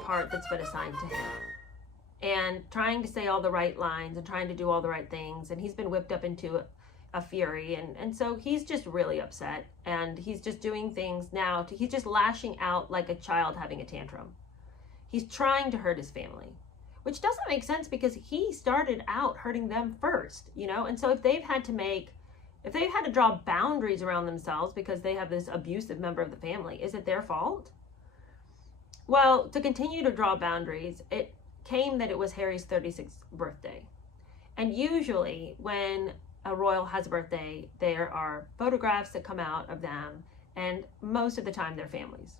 part that's been assigned to him, and trying to say all the right lines and trying to do all the right things. And he's been whipped up into a fury. And so he's just really upset. And he's just doing things now. He's just lashing out like a child having a tantrum. He's trying to hurt his family, which doesn't make sense because he started out hurting them first, you know? And so if they've had to draw boundaries around themselves because they have this abusive member of the family, is it their fault? Well, to continue to draw boundaries, it came that it was Harry's 36th birthday. And usually when a royal has a birthday, there are photographs that come out of them, and most of the time they're families.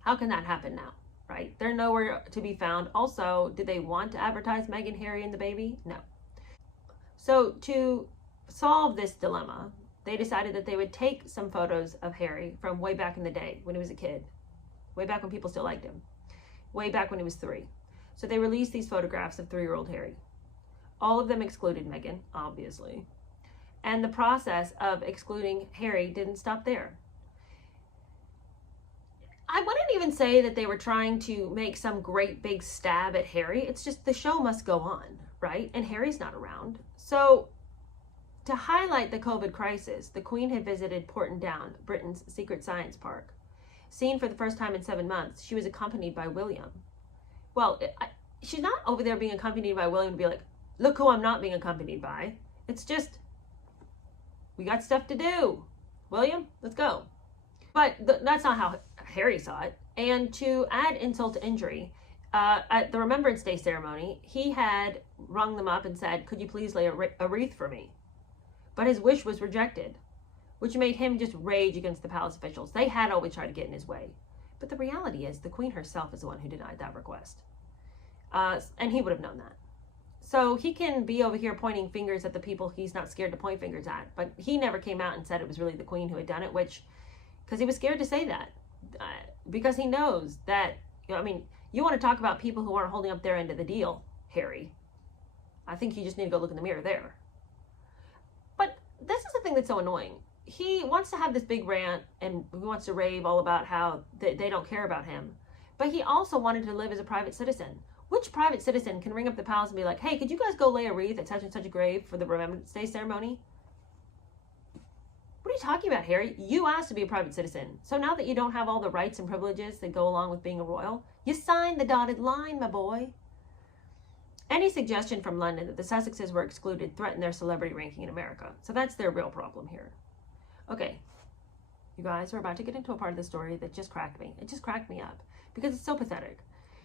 How can that happen now, right? They're nowhere to be found. Also, did they want to advertise Meghan, Harry, and the baby? No. So to solve this dilemma, they decided that they would take some photos of Harry from way back in the day when he was a kid, way back when people still liked him, way back when he was 3. So they released these photographs of 3-year-old Harry. All of them excluded Meghan, obviously. And the process of excluding Harry didn't stop there. I wouldn't even say that they were trying to make some great big stab at Harry. It's just the show must go on, right? And Harry's not around. So to highlight the COVID crisis, the Queen had visited Porton Down, Britain's secret science park. Seen for the first time in 7 months, she was accompanied by William. Well, she's not over there being accompanied by William to be like, look who I'm not being accompanied by. It's just, we got stuff to do. William, let's go. But that's not how Harry saw it. And to add insult to injury, at the Remembrance Day ceremony, he had rung them up and said, could you please lay a wreath for me? But his wish was rejected, which made him just rage against the palace officials. They had always tried to get in his way. But the reality is the Queen herself is the one who denied that request. And he would have known that. So he can be over here pointing fingers at the people he's not scared to point fingers at. But he never came out and said it was really the Queen who had done it, because he was scared to say that. Because he knows that, you want to talk about people who aren't holding up their end of the deal, Harry. I think you just need to go look in the mirror there. But this is the thing that's so annoying. He wants to have this big rant and he wants to rave all about how they don't care about him. But he also wanted to live as a private citizen. Which private citizen can ring up the palace and be like, hey, could you guys go lay a wreath at such and such a grave for the Remembrance Day ceremony? What are you talking about, Harry? You asked to be a private citizen. So now that you don't have all the rights and privileges that go along with being a royal, you signed the dotted line, my boy. Any suggestion from London that the Sussexes were excluded threatened their celebrity ranking in America. So that's their real problem here. Okay, you guys, we're about to get into a part of the story that just cracked me. It just cracked me up because it's so pathetic.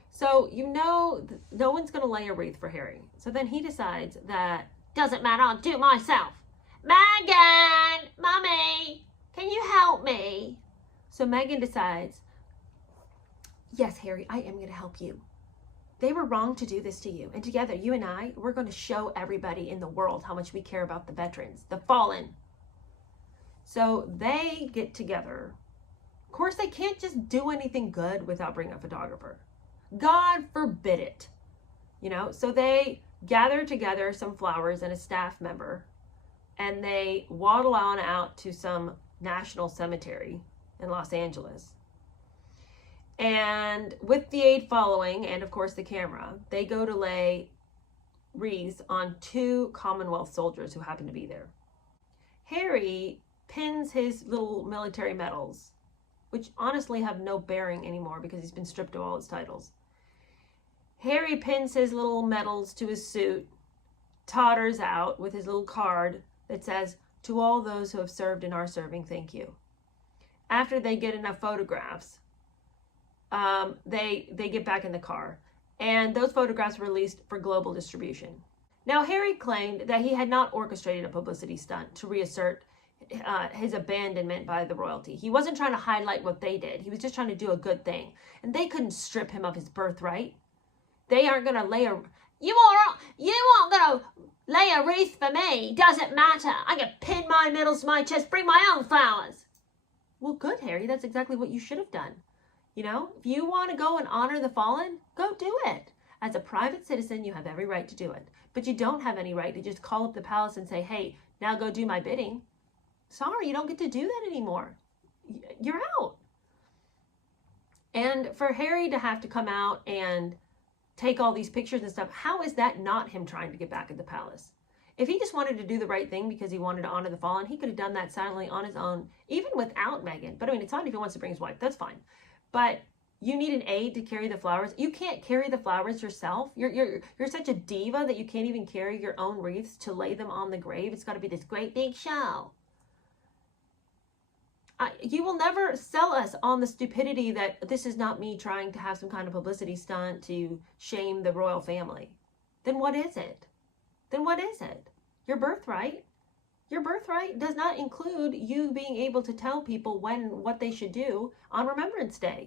So, no one's going to lay a wreath for Harry. So then he decides that, doesn't matter, I'll do it myself. Meghan, Mummy, can you help me? So Meghan decides, yes, Harry, I am going to help you. They were wrong to do this to you. And together, you and I, we're going to show everybody in the world how much we care about the veterans, the fallen. So they get together. Of course, they can't just do anything good without bringing a photographer. God forbid it. So they gather together some flowers and a staff member, and they waddle on out to some national cemetery in Los Angeles. And with the aide following, and of course the camera, they go to lay wreaths on 2 Commonwealth soldiers who happen to be there. Harry pins his little military medals, which honestly have no bearing anymore because he's been stripped of all his titles. Harry pins his little medals to his suit, totters out with his little card that says, to all those who have served and are serving, thank you. After they get enough photographs, they get back in the car. And those photographs were released for global distribution. Now, Harry claimed that he had not orchestrated a publicity stunt to reassert his abandonment by the royalty. He wasn't trying to highlight what they did. He was just trying to do a good thing. And they couldn't strip him of his birthright. They aren't going to lay a... You aren't going to lay a wreath for me. Doesn't matter. I can pin my medals to my chest, bring my own flowers. Well, good, Harry. That's exactly what you should have done. If you want to go and honor the fallen, go do it. As a private citizen, you have every right to do it. But you don't have any right to just call up the palace and say, hey, now go do my bidding. Sorry, you don't get to do that anymore. You're out. And for Harry to have to come out and take all these pictures and stuff, how is that not him trying to get back at the palace? If he just wanted to do the right thing because he wanted to honor the fallen, he could have done that silently on his own, even without Meghan. But I mean, it's fine if he wants to bring his wife, that's fine. But you need an aide to carry the flowers. You can't carry the flowers yourself. You're such a diva that you can't even carry your own wreaths to lay them on the grave. It's got to be this great big show. You will never sell us on the stupidity that this is not me trying to have some kind of publicity stunt to shame the royal family. Then what is it? Then what is it? Your birthright? Your birthright does not include you being able to tell people what they should do on Remembrance Day.